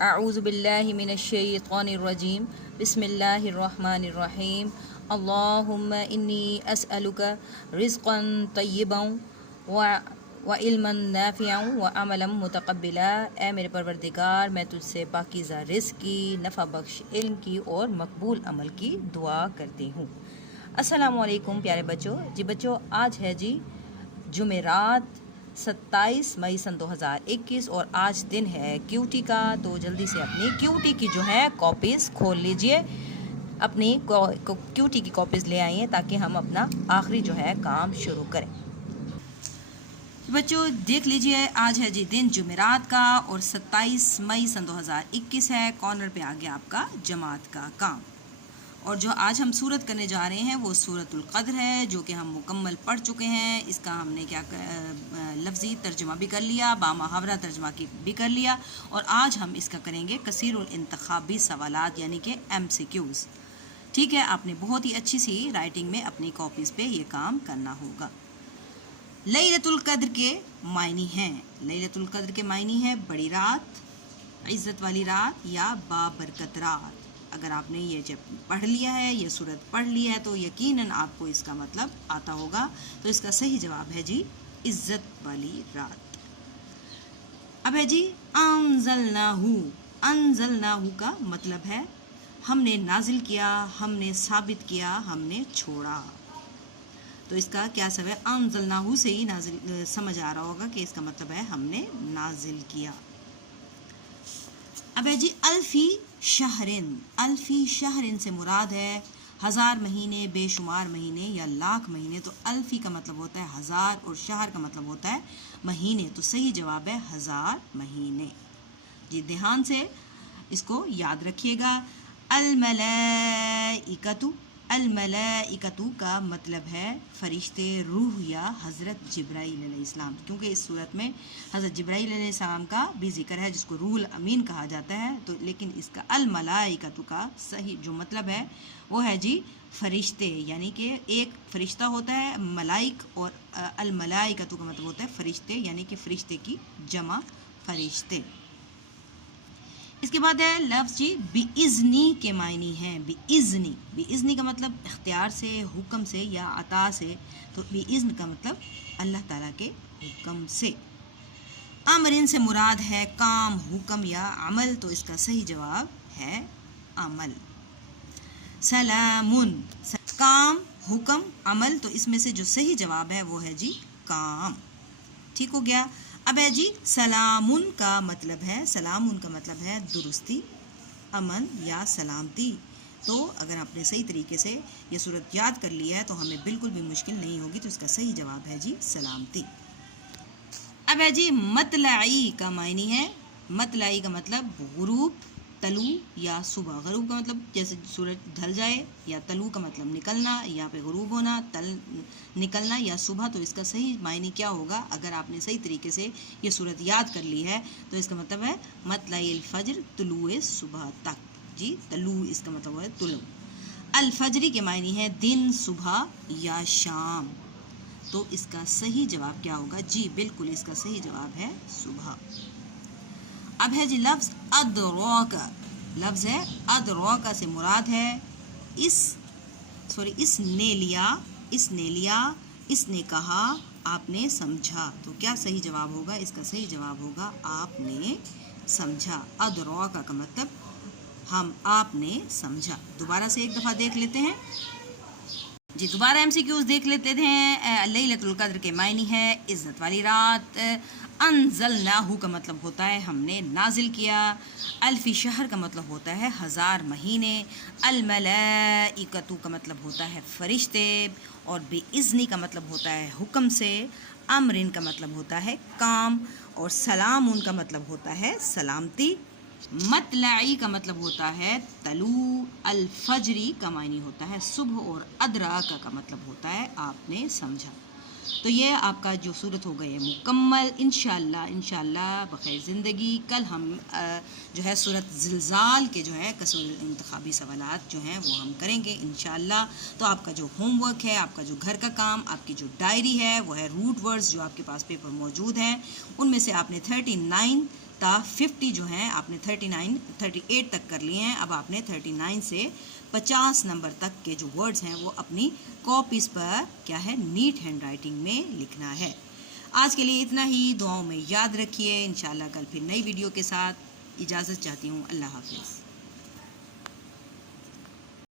اعوذ باللہ من الشیطان الرجیم بسم اللہ الرحمن الرحیم اللہم انی اسألک رزقا طیبا وعلما نافعا وعملا متقبلا۔ اے میرے پروردگار، میں تجھ سے پاکیزہ رزق کی، نفع بخش علم کی اور مقبول عمل کی دعا کرتی ہوں۔ السلام علیکم پیارے بچوں۔ بچوں، آج ہے جمعرات 27 مئی سن 2021 اور آج دن ہے کیوٹی کا۔ تو جلدی سے اپنی کیوٹی کی جو ہے کاپیز کھول لیجئے، اپنی کیوٹی کی کاپیز لے آئیے تاکہ ہم اپنا آخری جو ہے کام شروع کریں۔ بچوں دیکھ لیجئے، آج ہے دن جمعرات کا اور 27 مئی سن 2021 ہے۔ کارنر پہ آ گیا آپ کا جماعت کا کام، اور جو آج ہم سورت کرنے جا رہے ہیں وہ سورت القدر ہے، جو کہ ہم مکمل پڑھ چکے ہیں۔ اس کا ہم نے لفظی ترجمہ بھی کر لیا، بامحاورہ ترجمہ بھی کر لیا، اور آج ہم اس کا کریں گے کثیر الانتخابی سوالات، یعنی کہ MCQs۔ ٹھیک ہے، آپ نے بہت ہی اچھی سی رائٹنگ میں اپنی کاپیز پہ یہ کام کرنا ہوگا۔ لیلۃ القدر کے معنی ہیں، لیلۃ القدر کے معنی ہے بڑی رات، عزت والی رات یا بابرکت رات۔ اگر آپ نے یہ جب پڑھ لیا ہے، یہ سورت پڑھ لی ہے، تو یقیناً آپ کو اس کا مطلب آتا ہوگا۔ تو اس کا صحیح جواب ہے عزت والی رات۔ اب ہے انزلناہ۔ انزلناہ کا مطلب ہے ہم نے نازل کیا، ہم نے ثابت کیا، ہم نے چھوڑا۔ تو اس کا کیا سب ہے؟ انزلناہ سے ہی نازل سمجھ آ رہا ہوگا کہ اس کا مطلب ہے ہم نے نازل کیا۔ اب ہے الفی شہرن۔ الفی شہرن سے مراد ہے ہزار مہینے، بے شمار مہینے یا لاکھ مہینے۔ تو الفی کا مطلب ہوتا ہے ہزار اور شہر کا مطلب ہوتا ہے مہینے۔ تو صحیح جواب ہے ہزار مہینے۔ دھیان سے اس کو یاد رکھیے گا۔ الملائکۃ۔ الملائکۃ کا مطلب ہے فرشتے، روح یا حضرت جبرائیل علیہ السلام، کیونکہ اس صورت میں حضرت جبرائیل علیہ السلام کا بھی ذکر ہے، جس کو روح الامین کہا جاتا ہے۔ تو لیکن اس کا الملائکۃ کا صحیح جو مطلب ہے وہ ہے فرشتے، یعنی کہ ایک فرشتہ ہوتا ہے ملائک، اور الملائکۃ کا مطلب ہوتا ہے فرشتے، یعنی کہ فرشتے کی جمع فرشتے۔ اس کے بعد ہے لفظ بِإِذْنِ کے معنی ہیں۔ بِإِذْنِ، بِإِذْنِ کا مطلب اختیار سے، حکم سے یا عطا سے۔ تو بِإِذْن کا مطلب اللہ تعالیٰ کے حکم سے۔ امرن سے مراد ہے کام، حکم یا عمل۔ تو اس کا صحیح جواب ہے عمل۔ سلامن، کام، حکم، عمل۔ تو اس میں سے جو صحیح جواب ہے وہ ہے کام۔ ٹھیک ہو گیا۔ اب ہے سلامن کا مطلب ہے، سلامن کا مطلب ہے درستی، امن یا سلامتی۔ تو اگر آپ نے صحیح طریقے سے یہ صورت یاد کر لی ہے تو ہمیں بالکل بھی مشکل نہیں ہوگی۔ تو اس کا صحیح جواب ہے سلامتی۔ اب ہے مطلعی کا معنی ہے۔ مطلعی کا مطلب غروب، طلوع یا صبح۔ غروب کا مطلب جیسے سورج ڈھل جائے، یا طلوع کا مطلب نکلنا، یہاں پہ غروب ہونا، نکلنا یا صبح۔ تو اس کا صحیح معنی کیا ہوگا؟ اگر آپ نے صحیح طریقے سے یہ صورت یاد کر لی ہے تو اس کا مطلب ہے مطلع الفجر، طلوع صبح تک۔ طلوع اس کا مطلب ہے طلوع۔ الفجری کے معنی ہے دن، صبح یا شام۔ تو اس کا صحیح جواب کیا ہوگا؟ بالکل اس کا صحیح جواب ہے صبح۔ اب ہے لفظ ادراکا۔ لفظ ہے ادراکا سے مراد ہے اس نے لیا، اس نے لیا، اس نے کہا، آپ نے سمجھا۔ تو کیا صحیح جواب ہوگا؟ اس کا صحیح جواب ہوگا آپ نے سمجھا۔ ادراکا کا مطلب آپ نے سمجھا۔ دوبارہ سے ایک دفعہ دیکھ لیتے ہیں۔ دوبارہ MCQs دیکھ لیتے ہیں۔ لیلۃ القدر کے معنی ہے عزت والی رات۔ انزلناہ کا مطلب ہوتا ہے ہم نے نازل کیا۔ الفی شہر کا مطلب ہوتا ہے ہزار مہینے۔ الملائکۃ کا مطلب ہوتا ہے فرشتے، اور بِإِذْنِ کا مطلب ہوتا ہے حکم سے۔ امرن کا مطلب ہوتا ہے کام، اور سلامن کا مطلب ہوتا ہے سلامتی۔ مطلعی کا مطلب ہوتا ہے طلوع۔ الفجری کا معنی ہوتا ہے صبح، اور ادراکا کا مطلب ہوتا ہے آپ نے سمجھا۔ تو یہ آپ کا جو صورت ہو گئی ہے مکمل۔ انشاءاللہ بخیر زندگی کل ہم جو ہے صورت زلزال کے جو ہے کثیر الانتخابی سوالات جو ہیں وہ ہم کریں گے انشاءاللہ۔ تو آپ کا جو ہوم ورک ہے، آپ کا جو گھر کا کام، آپ کی جو ڈائری ہے وہ ہے روٹ ورڈز جو آپ کے پاس پیپر موجود ہیں، ان میں سے آپ نے 39 تا 50 جو ہیں آپ نے 38 تک کر لیے ہیں. اب آپ نے 39 سے 50 نمبر تک کے جو ورڈز ہیں وہ اپنی کاپیز پر کیا ہے نیٹ ہینڈ رائٹنگ میں لکھنا ہے. آج کے لیے اتنا ہی. دعاؤں میں یاد رکھیے. انشاءاللہ کل پھر نئی ویڈیو کے ساتھ اجازت چاہتی ہوں. اللہ حافظ.